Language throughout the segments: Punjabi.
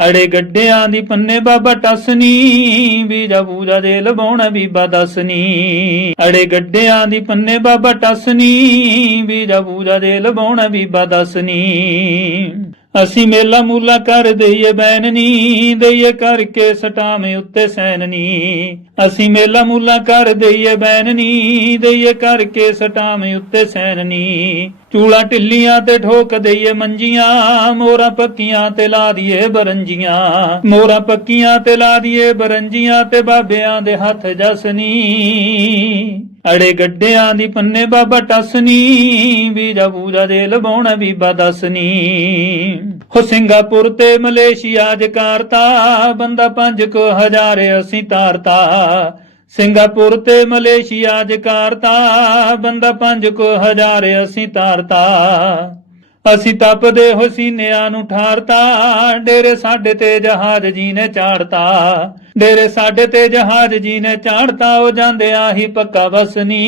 ਅੜੇ ਗੱਡਿਆਂ ਦੀ ਪੰਨੇ ਬਾਬਾ ਟਸਨੀ ਵੀਰਾ ਬੂਜਾ ਦੇ ਲਵਾਉਣਾ ਬੀਬਾ ਦਸਨੀ ਅੜੇ ਗੱਡਿਆਂ ਦੀ ਪੰਨੇ ਬਾਬਾ ਟਸਨੀ ਵੀਰਾ ਬੂਜਾ ਦੇ ਲਵਾਉਣਾ ਬੀਬਾ ਦਸਨੀ ਅਸੀਂ ਮੇਲਾ ਮੂਲਾ ਕਰ ਦਈਏ ਬੈਨਨੀ ਦਈਏ ਕਰਕੇ ਸਟਾਵੇਂ ਉੱਤੇ ਸੈਨਨੀ ਅਸੀਂ ਮੇਲਾ ਮੂਲਾ ਕਰ ਦਈਏ ਬੈਨਨੀ ਦਈਏ ਕਰਕੇ ਸਟਾਵੇਂ ਉੱਤੇ ਸੈਨਨੀ ਚੂਲਾ ਢਿੱਲੀਆਂ ਤੇ ਠੋਕ ਦਈਏ ਮੰਜੀਆਂ ਮੋਰਾ ਪੱਕੀਆਂ ਤੇ ਲਾ ਦਈਏ ਬਰੰਜੀਆਂ। ਮੋਰਾ ਪੱਕੀਆਂ ਤੇ ਲਾ ਦਈਏ ਬਰੰਜੀਆਂ ਤੇ ਬਾਬਿਆਂ ਦੇ ਹੱਥ ਜਸਨੀ ਅੜੇ ਗੱਡਿਆਂ ਦੀ ਪੰਨੇ ਬਾਬਾ ਟਸਨੀ ਬੀਜਾ ਬੂਜਾ ਦੇ ਲਵਾਉਣਾ ਬੀਬਾ ਦਸਨੀ ਹੋ ਸਿੰਗਾਪੁਰ ਤੇ ਮਲੇਸ਼ੀਆ ਜਕਾਰਤਾ, ਬੰਦਾ ਪੰਜ ਕੋ ਹਜ਼ਾਰ ਅਸੀਂ ਤਾਰਤਾ। ਸਿੰਗਾਪੁਰ ਤੇ ਮਲੇਸ਼ੀਆ ਜਕਾਰਤਾ, ਬੰਦਾ ਪੰਜ ਕੋ ਹਜ਼ਾਰ ਅਸੀਂ ਤਾਰਤਾ। ਅਸੀਂ ਤਪਦੇ ਹਸੀਨਿਆਂ ਨੂੰ ਠਾਰਤਾ, ਡੇਰੇ ਸਾਡੇ ਤੇ ਜਹਾਜ਼ ਜੀ ਨੇ ਚਾੜਤਾ। ਡੇਰੇ ਸਾਡੇ ਤੇ ਜਹਾਜ਼ ਜੀ ਨੇ ਚਾੜਤਾ, ਉਹ ਜਾਂਦੇ ਆਹੀ ਪੱਕਾ ਵਸਨੀ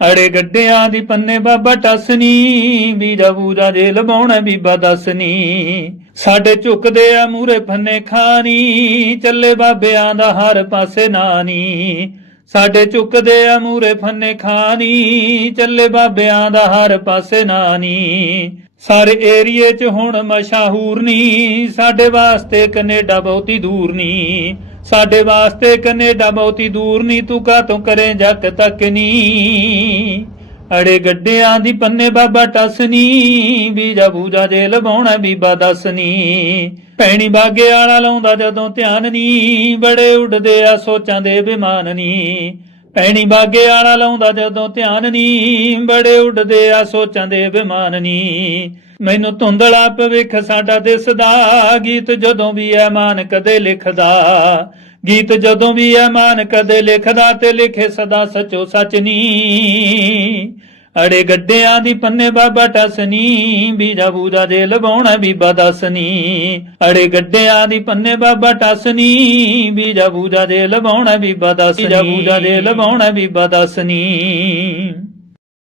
ਅੜੇ ਗੱਡਿਆਂ ਦੀ ਪੰਨੇ ਬਾਬਾ ਟਸਨੀ ਬੀਜਾ ਬੂਰਾ ਦੇ ਲਵਾਉਣਾ ਬੀਬਾ ਦਸਨੀ ਸਾਡੇ ਝੁਕਦੇ ਆ ਮੂਰੇ ਫੰਨੇ ਖਾਨੀ ਚੱਲੇ ਬਾਬਿਆਂ ਦਾ ਹਰ ਪਾਸੇ ਨਾਨੀ ਸਾਡੇ ਝੁਕਦੇ ਆ ਮੂਰੇ ਫੰਨੇ ਖਾਨੀ, ਚੱਲੇ ਬਾਬਿਆਂ ਦਾ ਹਰ ਪਾਸੇ ਨਾਨੀ। ਸਾਰੇ ਏਰੀਏ 'ਚ ਹੁਣ ਮਸ਼ਹੂਰ ਨਹੀਂ ਸਾਡੇ ਵਾਸਤੇ ਕੈਨੇਡਾ ਬਹੁਤੀ ਦੂਰ ਨਹੀਂ ਸਾਡੇ ਵਾਸਤੇ ਕੈਨੇਡਾ ਬਹੁਤੀ ਦੂਰ ਨਹੀਂ ਤੂੰ ਕਾਤੋਂ ਕਰੇ ਜੱਟ ਤੱਕ ਨਹੀਂ ਅੜੇ ਗੱਡਿਆਂ ਦੀ ਪੰਨੇ ਬਾਬਾ ਟਸਨੀ ਬੀਜਾ ਬੂਜਾ ਦੇ ਲਵਾਉਣਾ ਬੀਬਾ ਦਸਨੀ ਭੈਣੀ ਬਾਗੇ ਵਾਲਾ ਲਾਉਂਦਾ ਜਦੋਂ ਧਿਆਨ ਨੀ, ਬੜੇ ਉੱਡਦੇ ਆ ਸੋਚਾਂ ਦੇ ਬਿਮਾਨ ਨੀ। ਭੈਣੀ ਬਾਗੇ ਵਾਲਾ ਲਾਉਂਦਾ ਜਦੋਂ ਧਿਆਨ ਨੀ, ਬੜੇ ਉੱਡਦੇ ਆ ਸੋਚਾਂ ਦੇ ਬਿਮਾਨ ਨੀ। ਮੈਨੂੰ ਧੁੰਦਲਾ ਭਵਿੱਖ ਸਾਡਾ ਦਿਸਦਾ, ਗੀਤ ਜਦੋਂ ਵੀ ਐ ਮਾਨ ਕਦੇ ਲਿਖਦਾ। ਗੀਤ ਜਦੋਂ ਵੀ ਐ ਮਾਨ ਕਦੇ ਲਿਖਦਾ ਤੇ ਲਿਖੇ ਸਦਾ ਸਚੋ ਸਚ ਨੀ। ਅੜੇ ਗੱਡਿਆਂ ਦੀ ਪੰਨੇ ਬਾਬਾ ਟਸਨੀ ਬੀਜਾ ਬੂਜਾ ਦੇ ਲਵਾਉਣਾ ਬੀਬਾ ਦਸਨੀ ਅੜੇ ਗੱਡਿਆਂ ਦੀ ਪੰਨੇ ਬਾਬਾ ਟਸਨੀ ਬੀਜਾ ਬੂਜਾ ਦੇ ਲਵਾਉਣਾ ਬੀਬਾ ਦਸਨੀ ਬੀਜਾ ਬੂਜਾ ਦੇ ਲਵਾਉਣਾ ਬੀਬਾ ਦਸਨੀ